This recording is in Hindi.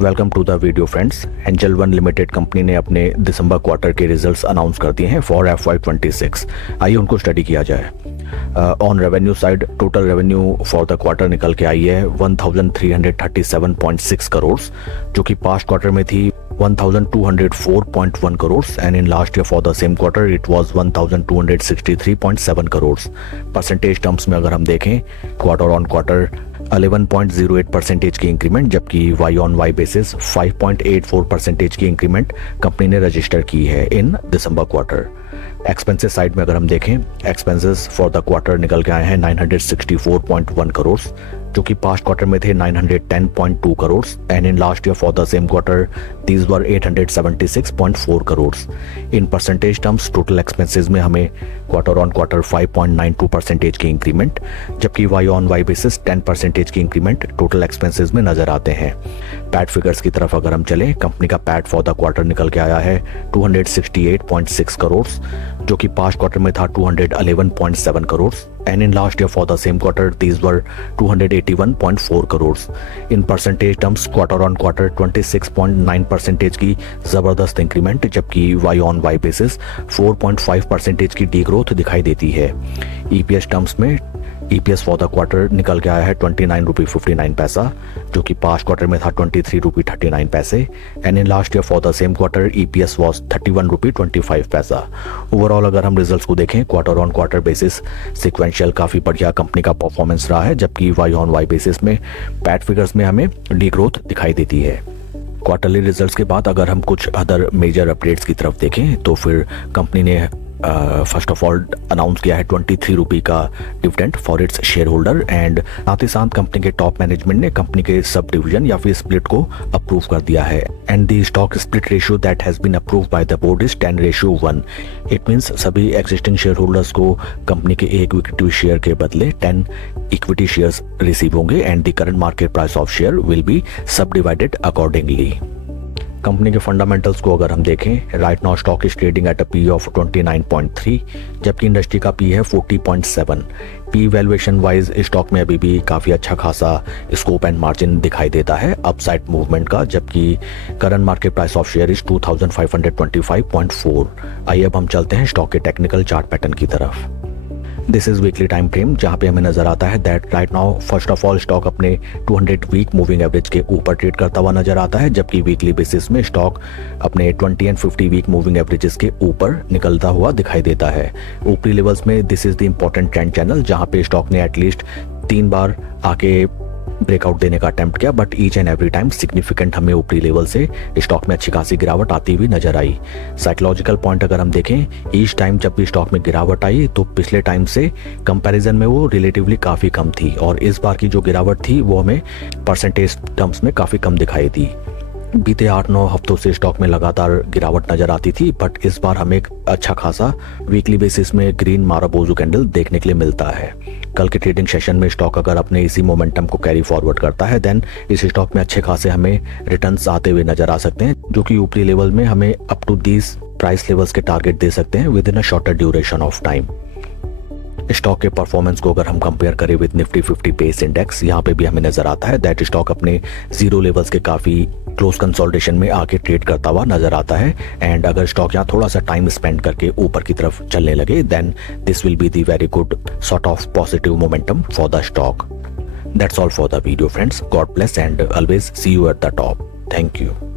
Welcome to the video friends. Angel One limited company ने अपने दिसंबर क्वार्टर के रिजल्ट्स अनाउंस कर दिए हैं फॉर FY26। आइए उनको स्टडी किया जाए। On revenue side total revenue for the quarter निकल के आई है 1337.6 करोड़, जो कि पास्ट क्वार्टर में थी 1204.1 crore and in last year for the same quarter it was 1263.7 crore. Percentage terms में अगर हम देखें क्वार्टर ऑन क्वार्टर 11.08% की इंक्रीमेंट, जबकि वाई ऑन वाई बेसिस 5.84% की इंक्रीमेंट कंपनी ने रजिस्टर की है इन दिसंबर क्वार्टर। एक्सपेंसेस साइड में अगर हम देखें एक्सपेंसेस फॉर द क्वार्टर निकल के आए हैं 964.1 करोड़, जो कि पास्ट क्वार्टर में थे 910.2 crore and in last year for the same quarter these were 876.4 crore. In percentage terms total expenses में हमें क्वार्टर ऑन क्वार्टर 5.92% की इंक्रीमेंट, जबकि वाई ऑन वाई बेसिस 10% की इंक्रीमेंट टोटल एक्सपेंसेस में नजर आते हैं। पैट फिगर्स की तरफ अगर हम चलें, कंपनी का पैट फॉर द क्वार्टर निकल के आया है 268.6 करोड़, जो कि पास्ट क्वार्टर में था 211.7 crore and in last year for the same quarter these were 281.4 crore. In percentage terms quarter on quarter 26.9% की जबरदस्त इंक्रीमेंट, जबकि वाई ऑन वाई बेसिस 4.5% की डी ग्रोथ दिखाई देती है। ईपीएस टर्म्स में ईपीएस फॉर द क्वार्टर निकल के आया है 29.59 पैसा, जो कि पास्ट क्वार्टर में था 23.39 पैसे and in last year for the same quarter EPS was 31.25 पैसा। ओवरऑल अगर हम रिजल्ट्स को देखें quarter on quarter basis sequential काफ़ी बढ़िया कंपनी का परफॉर्मेंस रहा है, जबकि वाई ऑन वाई बेसिस में पैट फिगर्स में हमें डी ग्रोथ दिखाई देती है। क्वार्टरली रिजल्ट्स के बाद अगर हम कुछ अदर मेजर अपडेट्स की तरफ देखें तो फिर कंपनी ने फर्स्ट ऑफ ऑल अनाउंस किया है 23 रुपये का dividend for its share holder and साथ ही साथ कंपनी के टॉप मैनेजमेंट ने कंपनी के सब डिवीजन या फिर स्प्लिट को अप्रूव कर दिया है and the stock split ratio that has been approve by the board is 10:1। It means सभी एग्जिस्टिंग शेयर होल्डर्स को कंपनी के एक इक्विटी शेयर के बदले 10 इक्विटी शेयर्स रिसीव होंगे and the current market price of share will be subdivided accordingly. Company के फंडामेंटल्स को अगर हम देखें, right now stock is trading at a P of 29.3, जबकि इंडस्ट्री का पी है 40.7। पी वैल्यूएशन वाइज स्टॉक में अभी भी काफ़ी अच्छा खासा स्कोप एंड मार्जिन दिखाई देता है अपसाइड मूवमेंट का, जबकि current market price of share is 2525.4। आइए अब हम चलते हैं स्टॉक के टेक्निकल चार्ट पैटर्न की तरफ। This is weekly time frame, जहां पे हमें नजर आता है that right now first of all stock अपने 200 वीक मूविंग एवरेज के ऊपर ट्रेड करता हुआ नजर आता है, जबकि वीकली बेसिस में स्टॉक अपने 20 एंड 50 वीक मूविंग एवरेजेस के ऊपर निकलता हुआ दिखाई देता है। ऊपरी लेवल्स में this is the important trend channel, जहां पे स्टॉक ने एटलीस्ट 3 बार आके ब्रेकआउट देने का अटेम्प्ट किया, but each and every time significant हमें ऊपरी लेवल से स्टॉक में अच्छी खासी गिरावट आती हुई नजर आई। साइकोलॉजिकल पॉइंट अगर हम देखें, ईच टाइम जब भी स्टॉक में गिरावट आई तो पिछले टाइम से कंपैरिजन में वो रिलेटिवली काफ़ी कम थी और इस बार की जो गिरावट थी वो हमें परसेंटेज टर्म्स में काफ़ी कम दिखाई दी। बीते 8-9 हफ्तों से स्टॉक में लगातार गिरावट नजर आती थी, बट इस बार हमें एक अच्छा खासा वीकली बेसिस में ग्रीन माराबोजू कैंडल देखने के लिए मिलता है। कल के ट्रेडिंग सेशन में स्टॉक अगर अपने इसी मोमेंटम को कैरी फॉरवर्ड करता है देन इस स्टॉक में अच्छे खासे हमें रिटर्न्स आते हुए नजर आ सकते हैं, जो कि ऊपरी लेवल में हमें up to these price levels के टारगेट दे सकते हैं within a shorter duration of time. Stock के परफॉर्मेंस को अगर हम कंपेयर करें विद निफ्टी 50 बेस इंडेक्स, यहाँ पे भी हमें नजर आता है दैट स्टॉक अपने जीरो लेवल्स के काफ़ी क्लोज कंसोलिडेशन में आके ट्रेड करता हुआ नजर आता है एंड अगर स्टॉक यहाँ थोड़ा सा टाइम स्पेंड करके ऊपर की तरफ चलने लगे then this will be the very good sort of positive momentum for the stock. That's all for the video friends. God bless and always see you at the top. Thank you.